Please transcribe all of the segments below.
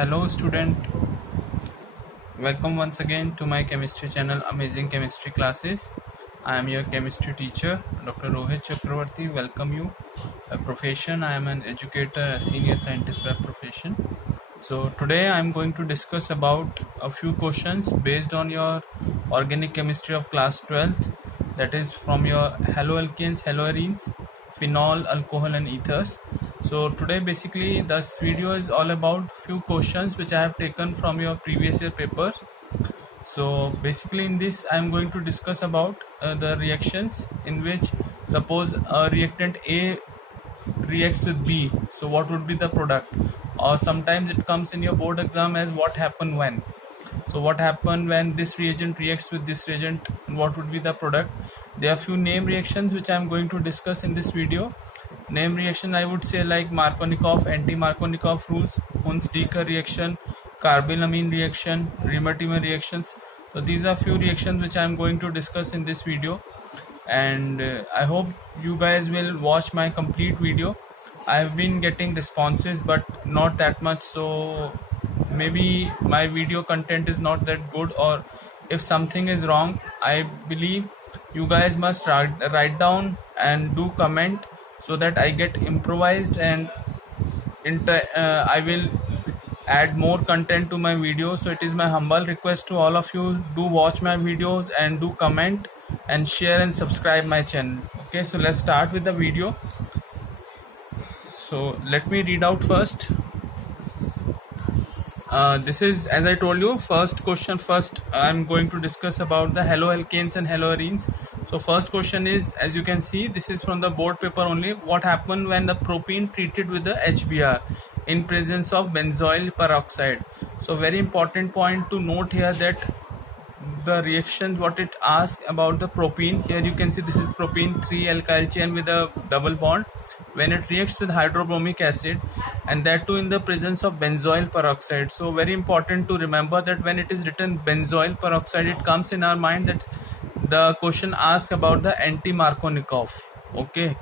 Hello student, welcome once again to my chemistry channel Amazing Chemistry Classes. I am your chemistry teacher Dr. Rohit Chakravarti. Welcome you. A profession, I am an educator, a senior scientist by profession. So today I am going to discuss about a few questions based on your organic chemistry of class 12th, that is from your haloalkanes, haloarenes, phenol, alcohol and ethers. So today basically this video is all about few questions which I have taken from your previous year paper. So basically in this I am going to discuss about the reactions in which suppose a reactant A reacts with B, so what would be the product? Or sometimes it comes in your board exam as what happened when. So what happened when this reagent reacts with this reagent, what would be the product? There are few name reactions which I am going to discuss in this video. Name reaction I would say like Markovnikov, anti-Markovnikov rules, Hunz-Dicker reaction, carbylamine reaction, Riemer-Tiemann reactions. So these are few reactions which I am going to discuss in this video, and I hope you guys will watch my complete video. I have been getting responses but not that much, so maybe my video content is not that good, or if something is wrong, I believe you guys must write down and do comment so that I get improvised, and I will add more content to my video. So it is my humble request to all of you, do watch my videos and do comment and share and subscribe my channel. Okay, so let's start with the video. So let me read out first. This is, as I told you, first question. First I'm going to discuss about the haloalkanes and haloarenes. So first question is, as you can see, this is from the board paper only. What happened when the propene treated with the HBr in presence of benzoyl peroxide? So very important point to note here that the reactions what it asks about the propene. Here you can see this is propene 3 alkyl chain with a double bond. When it reacts with hydrobromic acid, and that too in the presence of benzoyl peroxide. So very important to remember that when it is written benzoyl peroxide, it comes in our mind that the question asks about the anti-Markovnikov. Okay,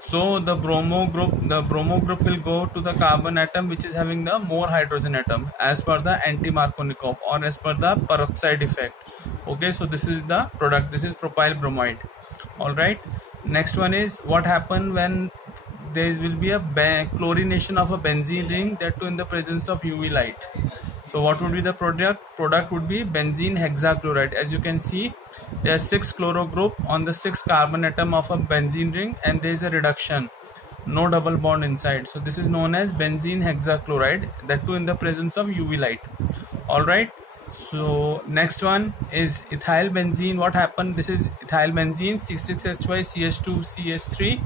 so the bromo group will go to the carbon atom which is having the more hydrogen atom as per the anti-Markovnikov or as per the peroxide effect. Okay, so this is the product. This is propyl bromide. All right, next one is what happened when there will be a chlorination of a benzene ring, that too in the presence of UV light. So what would be the product? Product would be benzene hexachloride. As you can see, there are 6 chloro group on the 6 carbon atom of a benzene ring, and there is a reduction, no double bond inside. So this is known as benzene hexachloride, that too in the presence of UV light. All right, so next one is ethyl benzene. What happened? This is ethyl benzene, C6H5CH2CS3.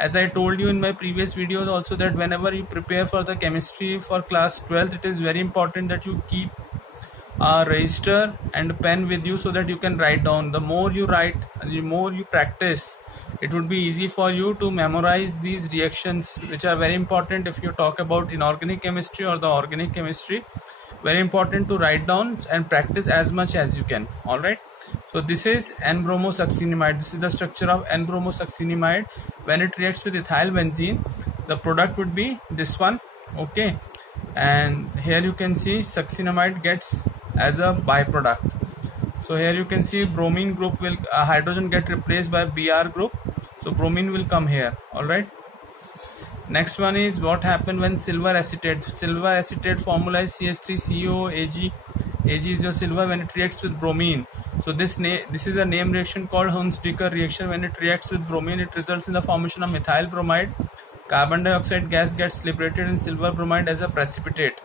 As I told you in my previous videos also, that whenever you prepare for the chemistry for class 12, it is very important that you keep a register and a pen with you so that you can write down. The more you write, the more you practice, it would be easy for you to memorize these reactions, which are very important if you talk about inorganic chemistry or the organic chemistry. Very important to write down and practice as much as you can. All right, so this is N-bromosuccinimide. This is the structure of N-bromosuccinimide. When it reacts with ethyl benzene, the product would be this one. Okay, and here you can see succinimide gets as a byproduct. So here you can see bromine group will hydrogen get replaced by Br group, so bromine will come here. All right, next one is what happened when silver acetate. Silver acetate formula is CH3CO Ag. Ag is your silver. When it reacts with bromine, so this is a name reaction called Hunz-Dicker reaction. When it reacts with bromine, it results in the formation of methyl bromide. Carbon dioxide gas gets liberated in silver bromide as a precipitate.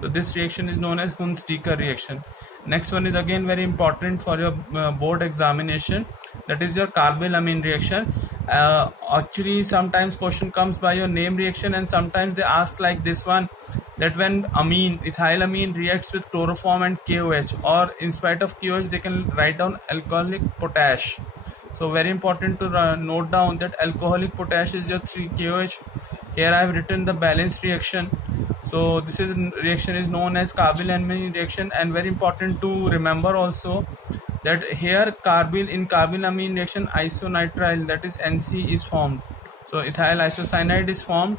So this reaction is known as Hunz-Dicker reaction. Next one is again very important for your board examination. That is your carbylamine reaction. Actually, sometimes question comes by your name reaction, and sometimes they ask like this one, that when ethylamine reacts with chloroform and KOH, or in spite of KOH, they can write down alcoholic potash. So very important to note down that alcoholic potash is your 3KOH. Here I have written the balanced reaction. So this reaction is known as carbylamine reaction, and very important to remember also that here in carbylamine reaction isonitrile, that is NC, is formed. So ethyl isocyanide is formed,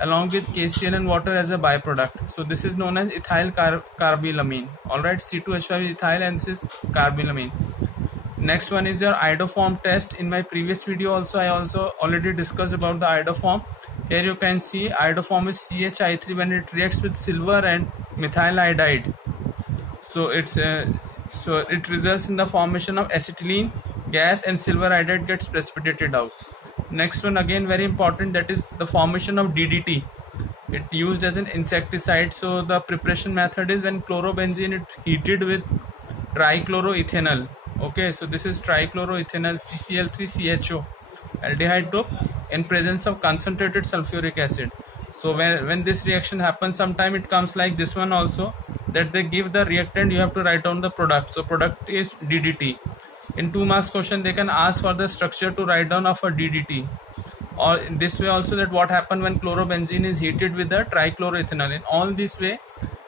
along with KCl and water as a byproduct. So this is known as ethyl carbylamine. Alright, C2H5 is ethyl and this is carbylamine. Next one is your iodoform test. In my previous video I also already discussed about the iodoform. Here you can see iodoform is CHI3 when it reacts with silver and methyl iodide. So it results in the formation of acetylene gas and silver iodide gets precipitated out. Next one again very important, that is the formation of DDT. It used as an insecticide. So the preparation method is when chlorobenzene is heated with trichloroethanol. Okay, so this is trichloroethanol CCl3CHO aldehyde group in presence of concentrated sulfuric acid. So when this reaction happens, sometime it comes like this one also, that they give the reactant, you have to write down the product. So product is DDT. In 2 marks question they can ask for the structure to write down of a DDT, or in this way also, that what happened when chlorobenzene is heated with the trichloroethanol. In all this way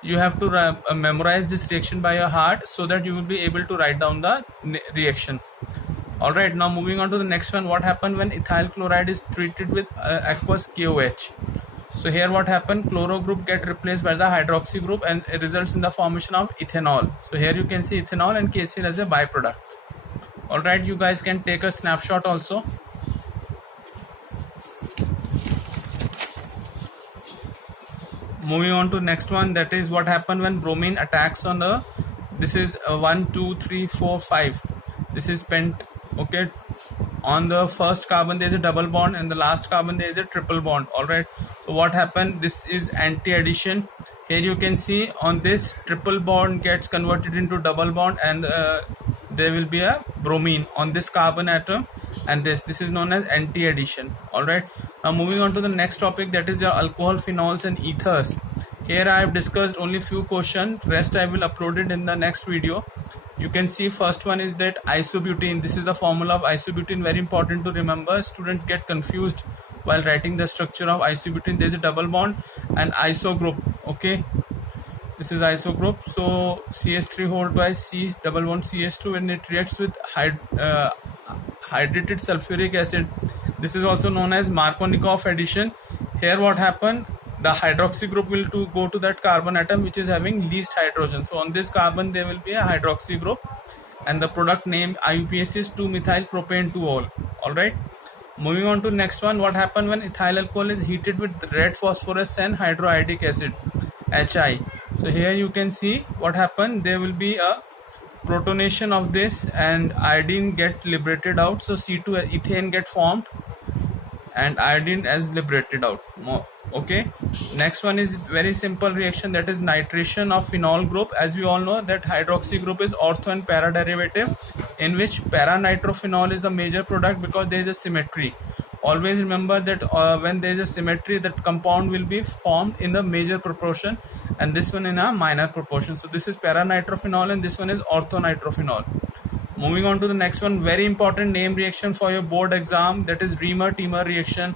you have to memorize this reaction by your heart, so that you will be able to write down the reactions. Alright, now moving on to the next one, what happened when ethyl chloride is treated with aqueous KOH. So here what happened, chloro group get replaced by the hydroxy group and it results in the formation of ethanol. So here you can see ethanol and KCl as a byproduct. Alright, you guys can take a snapshot also. Moving on to next one, that is what happened when bromine attacks on the, this is 1 2 3 4 5, this is pent. Okay, on the first carbon there is a double bond and the last carbon there is a triple bond. Alright, so what happened, this is anti-addition. Here you can see on this triple bond gets converted into double bond and there will be a bromine on this carbon atom, and this is known as anti-addition. Alright, now moving on to the next topic, that is your alcohol, phenols and ethers. Here I have discussed only few questions, rest I will upload it in the next video. You can see first one is that isobutene. This is the formula of isobutene, very important to remember. Students get confused while writing the structure of isobutene. There is a double bond and iso group. Okay, this is iso group. So CH3 hold by C double bond CH2 when it reacts with hydrated sulfuric acid. This is also known as Markovnikov addition. Here what happened, the hydroxy group will go to that carbon atom which is having least hydrogen. So on this carbon there will be a hydroxy group and the product name IUPAC is 2-methylpropane-2-ol. Alright, moving on to next one, what happened when ethyl alcohol is heated with red phosphorus and hydroiodic acid HI. So here you can see what happened, there will be a protonation of this and iodine get liberated out. So C2 ethane get formed and iodine as liberated out. Okay, next one is very simple reaction, that is nitration of phenol group. As we all know that hydroxy group is ortho and para derivative, in which para nitrophenol is the major product because there is a symmetry. Always remember that when there is a symmetry, that compound will be formed in the major proportion and this one in a minor proportion. So this is para nitrophenol and this one is ortho nitrophenol. Moving on to the next one, very important name reaction for your board exam, that is Reamer-Teamer reaction.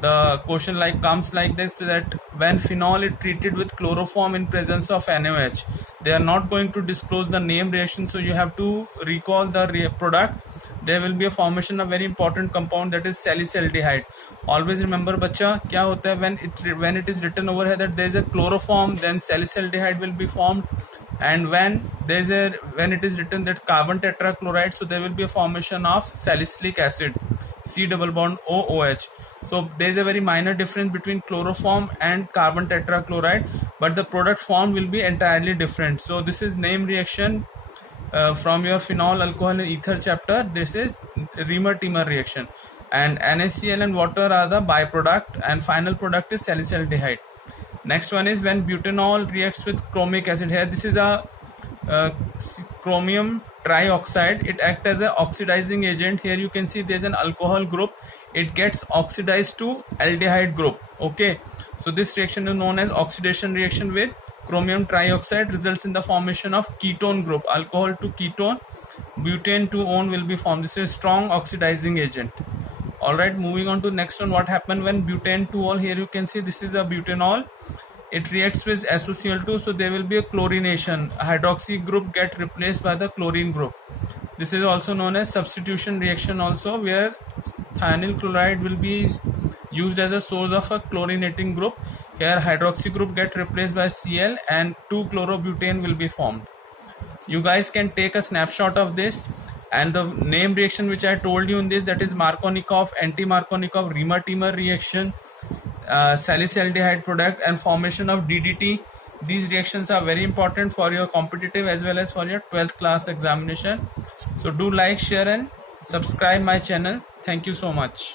The question comes like this, that when phenol is treated with chloroform in presence of NaOH, they are not going to disclose the name reaction, so you have to recall the product. There will be a formation of very important compound, that is salicylaldehyde. Always remember बच्चा, क्या होता है when it is written over here that there is a chloroform, then salicylaldehyde will be formed, and when it is written that carbon tetrachloride, so there will be a formation of salicylic acid, C double bond OOH. So there is a very minor difference between chloroform and carbon tetrachloride, but the product formed will be entirely different. So this is name reaction from your phenol, alcohol and ether chapter. This is Reamer-Teamer reaction, and NaCl and water are the byproduct and final product is salicylaldehyde. Next one is when butanol reacts with chromic acid. Here this is a chromium trioxide. It acts as an oxidizing agent. Here you can see there is an alcohol group, it gets oxidized to aldehyde group. Okay, so this reaction is known as oxidation reaction with chromium trioxide, results in the formation of ketone group, alcohol to ketone, butane to one will be formed. This is strong oxidizing agent. Alright, moving on to next one, what happened when butane 2-ol. Here you can see this is a butanol, it reacts with SOCl2, so there will be a chlorination, hydroxy group get replaced by the chlorine group. This is also known as substitution reaction also, where thionyl chloride will be used as a source of a chlorinating group. Here hydroxy group get replaced by Cl and 2-chlorobutane will be formed. You guys can take a snapshot of this, and the name reaction which I told you in this, that is Markovnikov, anti-Markovnikov, Riemer-Tiemer reaction, salicylaldehyde product and formation of DDT. These reactions are very important for your competitive as well as for your 12th class examination. So do like, share and subscribe my channel. Thank you so much.